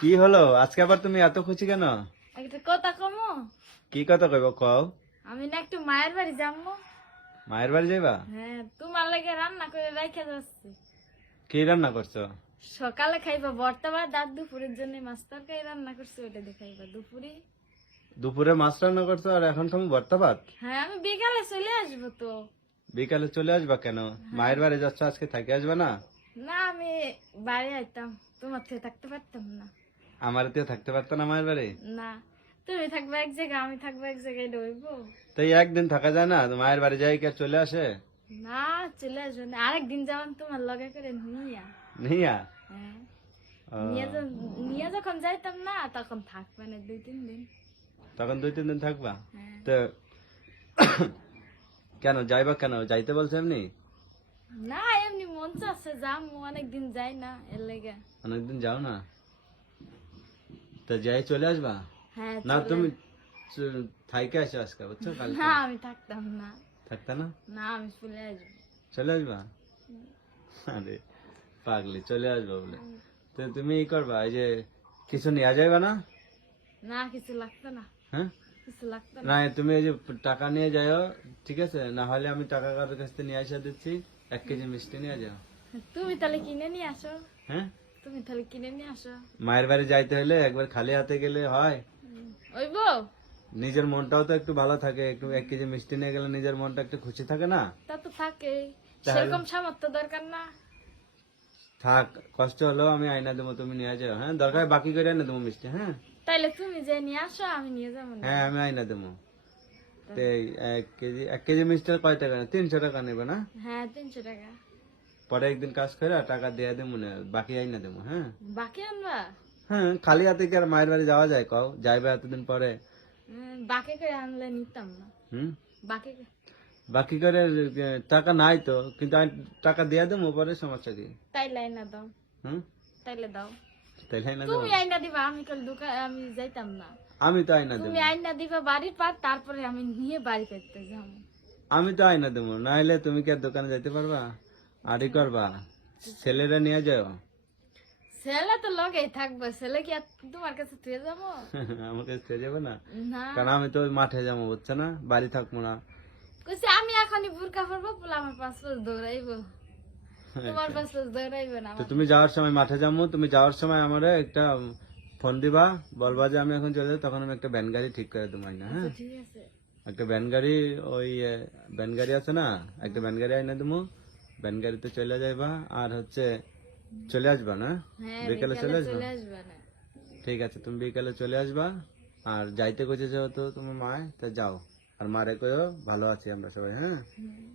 কি হলো? আজকে আবার তুমি এত খুশি কেন? একটা কথা কমো। কি কথা কইব কও। আমি না একটু মায়ের বাড়ি যাব মায়ের বাড়ি যাইবা? হ্যাঁ তোমার লাগে রান্না করে রেখে যাচ্ছে। কি রান্না করছ? সকালে খাইবা ভর্তা বা দাঁত দুপুরের জন্য মাছ তরকারি রান্না করছি ওটা দেখাইবা দুপুরে। দুপুরে মাছ রান্না করছ আর এখন তুমি ভর্তা ভাত? হ্যাঁ আমি বিকালে চলে আসব তো। বিকালে চলে আসবা কেন? মায়ের বাড়ি যাচ্ছ আজকে থাকি আসবে না? না আমি বাড়ি আইতাম তোমার থেকে থাকতে পারতাম না। আমার তো থাকতে পারতো না মায়ের বাড়ি? না। তুমি থাকবে এক জায়গায় আমি থাকব এক জায়গায় রইব তো একদিন থাকা যায় না? মায়ের বাড়ি যাই কি চলে আসে? না চলে আসব না। আরেকদিন যাবেন তোমার লগে করে নিয়া। নিয়া? হ্যাঁ। নিয়ে যখন- যাইতাম না তখন থাকবে না দুই তিন দিন। তখন দুই তিন দিন থাকবা? হ্যাঁ। তো কেন যাইবা কেন? যাইতে বলছে এমনি? না এমনি মন চাচ্ছে যাম অনেকদিন যাই না এর লেগে। অনেকদিন যাও না? তো যাই চলে আসবা? হ্যাঁ না তুমি থাইকে আসো আজকে বুঝছ? কাল না আমি থাকতাম না। থাকতা না? না আমি চলে আসব। চলে আসবা? আরে পাগলি চলে আসবা বলে। তো তুমি ই করবা এই যে কিছু নিয়ে যাইবা না? না কিছু লাগতো না। হ্যাঁ? কিছু লাগতো না। না তুমি এই যে টাকা নিয়ে যাও ঠিক আছে? না হলে আমি টাকা কারোর কাছ থেকে নিয়ে আসা দিচ্ছি। এক কেজি মিষ্টি নিয়ে যাও। তুমি তাহলে কিনে নিয়ে আসো। হ্যাঁ? তুমি তাহলে কিনে নিয়ে আসো। মায়ের বাড়ি যাইতে হলে একবার খালি হাতে গেলে হয়। ওই বউ? নিজের মনটাও তো একটু ভালো থাকে একটু এক কেজি মিষ্টি নিয়ে গেলে নিজের মনটা একটু খুশি থাকে না? তা তো থাকে সেরকম সামর্থ্য দরকার না। থাক কষ্ট হলো আমি আয়না দেবো তুমি নিয়ে যাও হ্যাঁ? দরকার বাকি করে এনে দেবো মিষ্টি হ্যাঁ? তাইলে তুমি যে নিয়ে আসো আমি নিয়ে যাব হ্যাঁ আমি আয়না দেবো। এক কেজি এক কেজি মিষ্টির কয় টাকা? তিনশো টাকা নেবে না? হ্যাঁ তিনশো টাকা। পরে একদিন কাজ করে টাকা দিয়ে দেবো না বাকি আইনা দেবো হ্যাঁ? বাকি আনবা? হ্যাঁ খালি হাতে কি আর মায়ের বাড়ি যাওয়া যায় কও? যাইবে এতদিন পরে? বাকি করে আনলে নিতাম না। হুম? বাকি বাকি করে টাকা নাই তো কিন্তু আমি টাকা দিয়ে দেবো পরে সমস্যা কি? তাইলে আইনা দাও। হুম? তাইলে দাও। তাইলে আইনা দেবো। তুমি আইনা দিবা আমি কাল দোকান আমি যাইতাম না। আমি তো আইনা দেবো। তুমি আইনা দিবা বাড়ির পার তারপরে আমি নিয়ে বাড়ি করতে যাব। আমি তো আইনা দেবো না হলে তুমি কি আর দোকানে যাইতে পারবা? আরই করবা? ছেলেরা নিয়ে যাও। ছেলে তো লগেই থাকবে ছেলে কি তোমার কাছে তুই যাব? আমাকে খেয়ে যাবে না? কারণ আমি তো ওই মাঠে যাব বুঝছ না? বাড়ি থাকব না। কইছে আমি এখনই বুরকা পরবো পোলা আমার পাঁচ দৌড়াইবো। তোমার পাঁচ দৌড়াইবে না তো তুমি যাওয়ার সময় মাঠে যাব তুমি যাওয়ার সময় আমার একটা ফোন দিবা বলবা যে আমি এখন চলে যাব তখন আমি একটা ভ্যান গাড়ি ঠিক করে দেবো না হ্যাঁ? আচ্ছা, একটা ভ্যান গাড়ি ওই ভ্যান গাড়ি আছে না? একটা ভ্যান গাড়ি আইনা দেবো। ভ্যান গাড়িতে চলে যাইবা আর হচ্ছে চলে আসবা না? হ্যাঁ বিকেলে চলে বিকেলে আসবা? চলে আসবে না। ঠিক আছে তুমি বিকেলে চলে আসবা আর যাইতে কইছে যেহেতু তোমার মায় তা যাও। আর মারে কইও ভালো আছি আমরা সবাই হ্যাঁ? হুম।